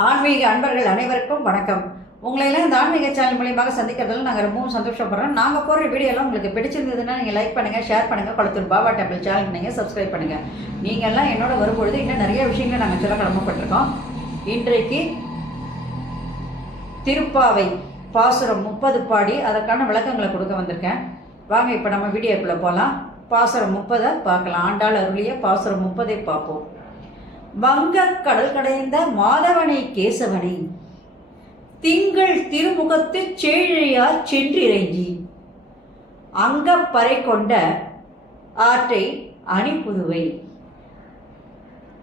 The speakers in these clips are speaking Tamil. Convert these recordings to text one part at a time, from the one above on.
ஆன்மீக அன்பர்கள் அனைவருக்கும் வணக்கம். உங்களையெல்லாம் இந்த ஆன்மீக சேனல் மூலியமாக சந்திக்கிறதுல நாங்கள் ரொம்பவும் சந்தோஷப்படுறோம். நாங்கள் போடுற வீடியோலாம் உங்களுக்கு பிடிச்சிருந்ததுன்னா நீங்கள் லைக் பண்ணுங்கள், ஷேர் பண்ணுங்கள். கொளத்தூர் பாபா டெம்பிள் சேனல் நீங்கள் சப்ஸ்கிரைப் பண்ணுங்கள். நீங்கள்லாம் என்னோட வரும்பொழுது இன்னும் நிறைய விஷயங்களை நாங்கள் சொல்ல கடமைப்பட்டிருக்கோம். இன்றைக்கு திருப்பாவை பாசுரம் 30 பாடி அதற்கான விளக்கங்களை கொடுக்க வந்திருக்கேன். வாங்க இப்போ நம்ம வீடியோக்குள்ளே போகலாம். பாசுரம் 30 பார்க்கலாம். ஆண்டாள் அருளிய பாசுரம் 30 பார்ப்போம். வங்கக் கடல் கடைந்த மாதவனை கேசவனை திங்கள் திருமுகத்து சேழையார் சென்றிறங்கி அங்கப்பறை கொண்ட ஆற்றை அணிப்புதுவை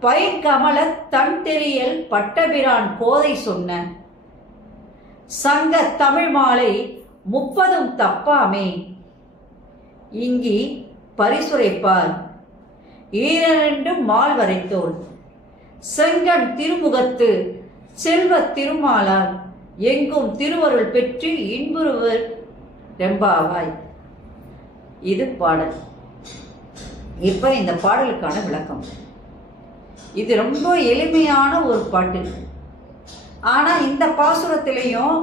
பைங்கமல தன் தெரியல் பட்டபிரான் கோதை சொன்ன சங்க தமிழ் மாலை 30 தப்பாமே இங்கி பரிசுரைப்பார் ஈரண்டு மால் வரைத்தோள் செங்கன் திருமுகத்து செல்வ திருமாலால் எங்கும் திருவருள் பெற்று இன்புறுவர் ரெம்பாவாய். இது பாடல். இப்ப இந்த பாடலுக்கான விளக்கம். இது ரொம்ப எளிமையான ஒரு பாட்டு. ஆனா இந்த பாசுரத்திலையும்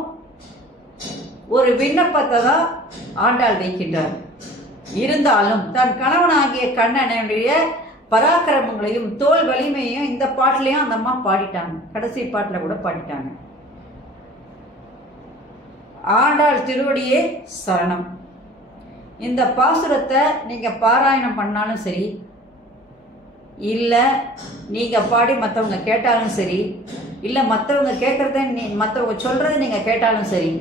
ஒரு விண்ணப்பத்தை தான் ஆண்டாள் வைக்கின்றார். இருந்தாலும் தன் கணவனாகிய கண்ணனுடைய பராக்கிரமங்களையும் தோல் வலிமையும் இந்த பாட்டிலையும் அந்த அம்மா பாடிட்டாங்க. கடைசி பாட்டில் கூட பாடிட்டாங்க. ஆண்டாள் திருவடியே சரணம். இந்த பாசுரத்தை நீங்க பாராயணம் பண்ணாலும் சரி, இல்லை நீங்க பாடி மற்றவங்க கேட்டாலும் சரி, இல்லை மற்றவங்க கேட்கறத மற்றவங்க சொல்றதை நீங்க கேட்டாலும் சரி,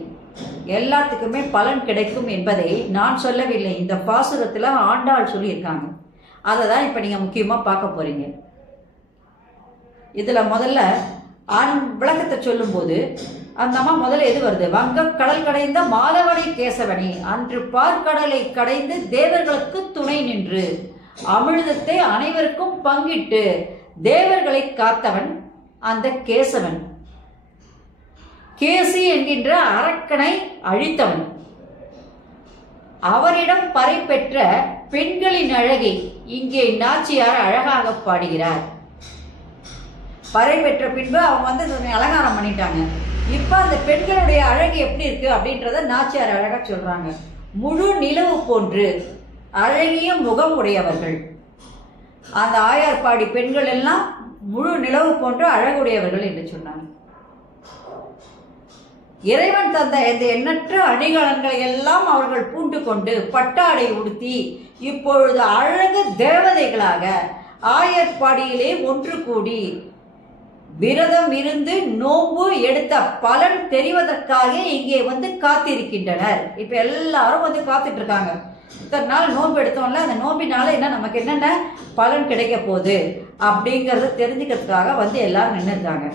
எல்லாத்துக்குமே பலன் கிடைக்கும் என்பதை நான் சொல்லவில்லை. இந்த பாசுரத்தில் ஆண்டாள் சொல்லியிருக்காங்க. அதை தான் இப்போ நீங்கள் முக்கியமாக பார்க்க போகிறீங்க. இதில் முதல்ல விளக்கத்தை சொல்லும்போது அந்த அம்மா முதல்ல எது வருது? வங்கக் கடல் கடைந்த மாதவனை கேசவனி அன்று பார்க்கடலை கடைந்து தேவர்களுக்கு துணை நின்று அமிர்தத்தை அனைவருக்கும் பங்கிட்டு தேவர்களை காத்தவன் அந்த கேசவன். கேசி என்கின்ற அரக்கனை அழித்தவன். அவரிடம் பறை பெற்ற பெண்களின் அழகை இங்கே நாச்சியார் அழகாக பாடுகிறார். பறை பெற்ற பின்பு அவங்க அலங்காரம் பண்ணிட்டாங்க. இப்ப அந்த பெண்களுடைய அழகு எப்படி இருக்கு அப்படின்றத நாச்சியார் அழகா சொல்றாங்க. முழு நிலவு போன்று அழகிய முகம் உடையவர்கள். அந்த ஆயார்பாடி பெண்கள் எல்லாம் முழு நிலவு போன்று அழகுடையவர்கள் என்று சொன்னாங்க. இறைவன் தந்த இந்த எண்ணற்ற அணிகலன்களை எல்லாம் அவர்கள் பூண்டு கொண்டு பட்டாடை உடுத்தி இப்பொழுது அழகு தேவதைகளாக ஆயர்பாடியிலே ஒன்று கூடி விரதம் இருந்து நோன்பு எடுத்த பலன் தெரிவதற்காக இங்கே வந்து காத்திருக்கின்றனர். இப்ப எல்லாரும் வந்து காத்துட்டு இருக்காங்க. இத்தனை நாள் நோன்பு எடுத்தோம்ல, அந்த நோம்பினால என்ன நமக்கு என்னென்ன பலன் கிடைக்க போகுது அப்படிங்கறத தெரிஞ்சுக்கிறதுக்காக வந்து எல்லாரும் நின்றுருக்காங்க.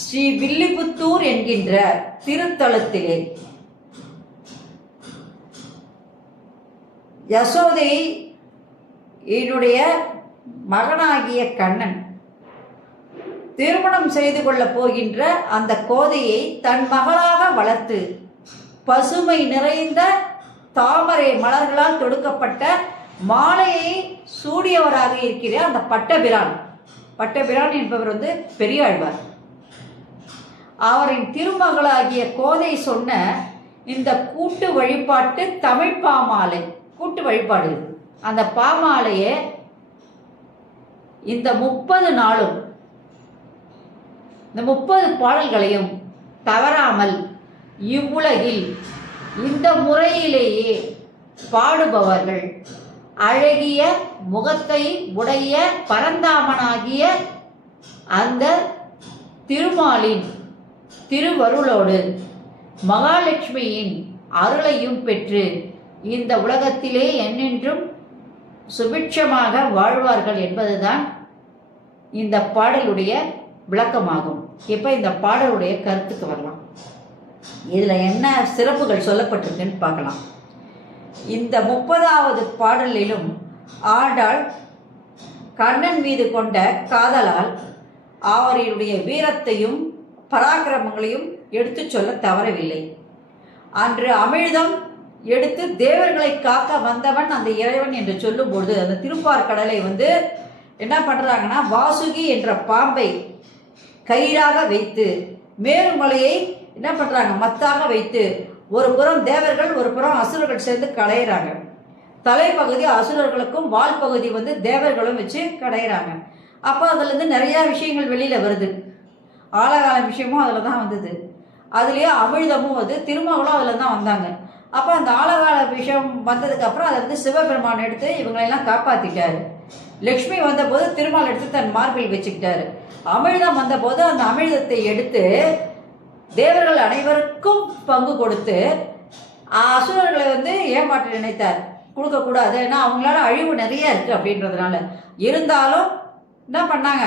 ஸ்ரீ வில்லிபுத்தூர் என்கின்ற திருத்தலத்திலே யசோதை என்னுடைய மகனாகிய கண்ணன் திருமணம் செய்து கொள்ள போகின்ற அந்த கோதையை தன் மகளாக வளர்த்து பசுமை நிறைந்த தாமரை மலர்களால் தொடுக்கப்பட்ட மாலையை சூடியவராக இருக்கிற அந்த பட்டபிரான் என்பவர் வந்து பெரியாழ்வார். அவரின் திருமகளாகிய கோதை சொன்ன இந்த கூட்டு வழிபாட்டு தமிழ் பாமாலை, கூட்டு வழிபாடு. அந்த பாமாலையை இந்த 30 நாளும் இந்த 30 பாடல்களையும் தவறாமல் இவ்வுலகில் இந்த முறையிலேயே பாடுபவர்கள் அழகிய முகத்தை உடைய பரந்தாமனாகிய அந்த திருமாலின் திருவருளோடு மகாலட்சுமியின் அருளையும் பெற்று இந்த உலகத்திலே என்னென்றும் சுபிட்சமாக வாழ்வார்கள் என்பதுதான் இந்த பாடலுடைய விளக்கமாகும். இப்ப இந்த பாடலுடைய கருத்துக்கு வரலாம். இதுல என்ன சிறப்புகள் சொல்லப்பட்டிருக்குன்னு பார்க்கலாம். இந்த 30வது பாடலிலும் ஆண்டாள் கண்ணன் மீது கொண்ட காதலால் அவருடைய வீரத்தையும் பராக்கிரமங்களையும் எடுத்து சொல்ல தவறவில்லை. அன்று அமிழ்தம் எடுத்து தேவர்களை காக்க வந்தவன் அந்த இறைவன் என்று சொல்லும்போது அந்த திருப்பார்கடலை வந்து என்ன பண்றாங்கன்னா வாசுகி என்ற பாம்பை கயிறாக வைத்து மேருமலையை என்ன பண்ணுறாங்க, மத்தாக வைத்து ஒரு புறம் தேவர்கள் ஒரு புறம் அசுரர்கள் சேர்ந்து கடையிறாங்க. தலைப்பகுதி அசுரர்களுக்கும் வால் பகுதி வந்து தேவர்களும் வச்சு கடையிறாங்க. அப்போ அதுலேருந்து நிறையா விஷயங்கள் வெளியில் வருது. ஆழகால விஷயமும் அதில் தான் வந்தது. அதுலேயே அமிழ்தமும் வந்து திருமகளும் அதில் தான் வந்தாங்க. அப்போ அந்த ஆழகால விஷயம் வந்ததுக்கப்புறம் அதை வந்து சிவபெருமான் எடுத்து இவங்களெல்லாம் காப்பாற்றிட்டாரு. லக்ஷ்மி வந்தபோது திருமால் எடுத்து தன் மார்பில் வச்சுக்கிட்டாரு. அமிழ்தம் வந்தபோது அந்த அமிழ்தத்தை எடுத்து தேவர்கள் அனைவருக்கும் பங்கு கொடுத்து அசுரர்களை வந்து ஏமாற்ற நினைத்தார். கொடுக்கக்கூடாது, ஏன்னா அவங்களால அழிவு நிறைய இருக்குது அப்படின்றதுனால. இருந்தாலும் என்ன பண்ணாங்க,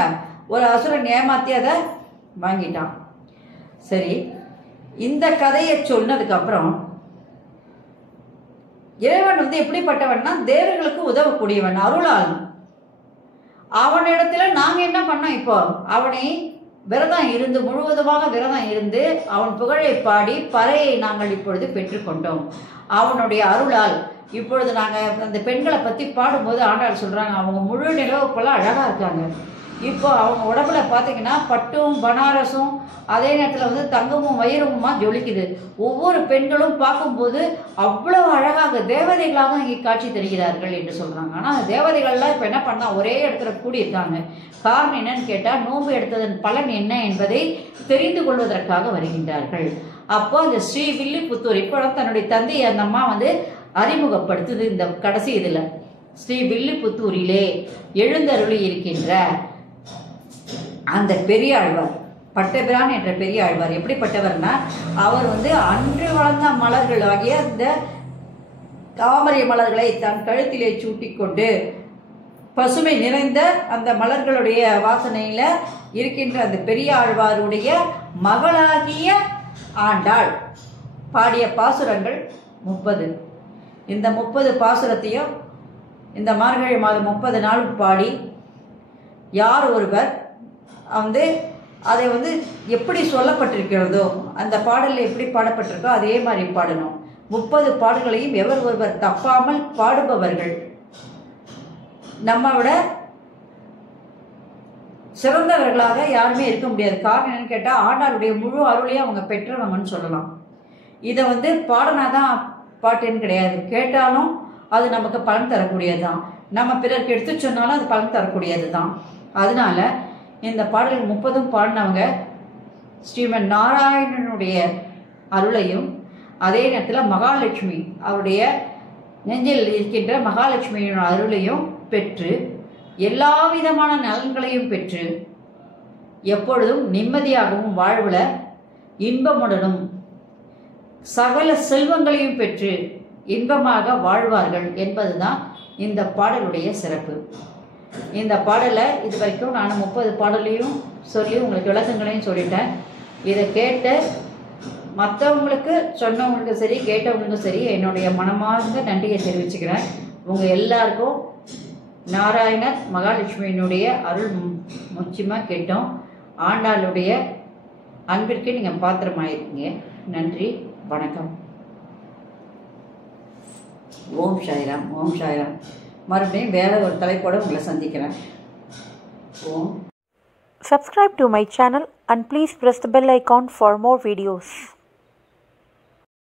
ஒரு அசுரன் ஏமாற்றி அதை வாங்கிட்டான். சரி, இந்த கதையை சொன்னதுக்கப்புறம் இறைவன் வந்து எப்படிப்பட்டவன்னா தேவர்களுக்கு உதவக்கூடியவன், அருளாளன். அவனிடத்துல நாங்கள் என்ன பண்ணோம், இப்போ அவனை விரதம் இருந்து முழுவதுமாக விரதம் இருந்து அவன் புகழை பாடி பறையை நாங்கள் இப்பொழுது பெற்றுக்கொண்டோம். அவனுடைய அருளால் இப்பொழுது நாங்கள் அந்த பெண்களை பற்றி பாடும்போது ஆண்டாள் சொல்கிறாங்க, அவங்க முழு நிலவு போல் அழகாக இருக்காங்க. இப்போ அவங்க உடம்புல பார்த்தீங்கன்னா பட்டும் பனாரஸும் அதே நேரத்தில் வந்து தங்கமும் வைரமுமா ஜொலிக்குது. ஒவ்வொரு பெண்களும் பார்க்கும்போது அவ்வளோ அழகாக தேவதைகளாக இங்கே காட்சி தருகிறார்கள் என்று சொல்கிறாங்க. ஆனால் தேவதைகள்லாம் இப்போ என்ன பண்ணால் ஒரே இடத்துல கூடியிருக்காங்க. காரணம் என்னன்னு கேட்டால் நோன்பு எடுத்ததன் பலன் என்ன என்பதை தெரிந்து கொள்வதற்காக வருகின்றார்கள். அப்போ அந்த ஸ்ரீவில்லிபுத்தூர் இப்போ தன்னுடைய தந்தையை அந்த அம்மா வந்து அறிமுகப்படுத்துது இந்த கடைசி இதில். ஸ்ரீவில்லிபுத்தூரிலே எழுந்தருளி இருக்கின்ற அந்த பெரிய ஆழ்வார், பட்டபிரான் என்ற பெரிய ஆழ்வார் எப்படிப்பட்டவர்னா, அவர் வந்து அன்று வளர்ந்த மலர்கள் ஆகிய அந்த தாமரை மலர்களை தன் கழுத்திலே சூட்டிக்கொண்டு பசுமை நிறைந்த அந்த மலர்களுடைய வாசனையில் இருக்கின்ற அந்த பெரிய ஆழ்வாருடைய மகளாகிய ஆண்டாள் பாடிய பாசுரங்கள் 30. இந்த 30 பாசுரத்தையும் இந்த மார்கழி மாதம் 30 நாளும் பாடி யார் ஒருவர் வந்து அதை வந்து எப்படி சொல்லப்பட்டிருக்கிறதோ அந்த பாடலில் எப்படி பாடப்பட்டிருக்கோ அதே மாதிரி பாடணும். 30 பாடல்களையும் எவர் ஒருவர் தப்பாமல் பாடுபவர்கள் நம்ம விட சிறந்தவர்களாக யாருமே இருக்க முடியாது. காரணம் என்னன்னு கேட்டால் ஆண்டாளுடைய முழு அருளையும் அவங்க பெற்றவங்கன்னு சொல்லலாம். இதை வந்து பாடினாதான் பாட்டுன்னு கிடையாது, கேட்டாலும் அது நமக்கு பலன் தரக்கூடியது தான். நம்ம பிறருக்கு எடுத்து சொன்னாலும் அது பலன் தரக்கூடியது தான். அதனால இந்த பாடல் 30 பாடினவங்க ஸ்ரீமன் நாராயணனுடைய அருளையும் அதே நேரத்தில் மகாலட்சுமி அவருடைய நெஞ்சில் இருக்கின்ற மகாலட்சுமியின் அருளையும் பெற்று எல்லா விதமான நலன்களையும் பெற்று எப்பொழுதும் நிம்மதியாகவும் வாழ்வில் இன்பமுடனும் சகல செல்வங்களையும் பெற்று இன்பமாக வாழ்வார்கள் என்பதுதான் இந்த பாடலுடைய சிறப்பு. இந்த பாடலை இது வரைக்கும் நான் 30 பாடலையும் சொல்லி உங்களுக்கு விளக்கங்களையும் சொல்லிட்டேன். இதை கேட்டு மற்றவங்களுக்கு சொன்னவங்களுக்கும் சரி கேட்டவங்களுக்கும் சரி என்னுடைய மனமார்ந்த நன்றியை தெரிவிச்சுக்கிறேன். உங்கள் எல்லாருக்கும் நாராயணர் மகாலட்சுமியினுடைய அருள் முக்கியமாக கேட்டோம். ஆண்டாளுடைய அன்பிற்கு நீங்கள் பாத்திரமாயிருக்கீங்க. நன்றி, வணக்கம். ஓம் சாய்ராம், ஓம் சாய்ராம். மறுபடியும் வேற ஒரு தலைப்போடு உங்களை சந்திக்கிறேன். ஓம். Subscribe to my channel and please press the bell icon for more videos.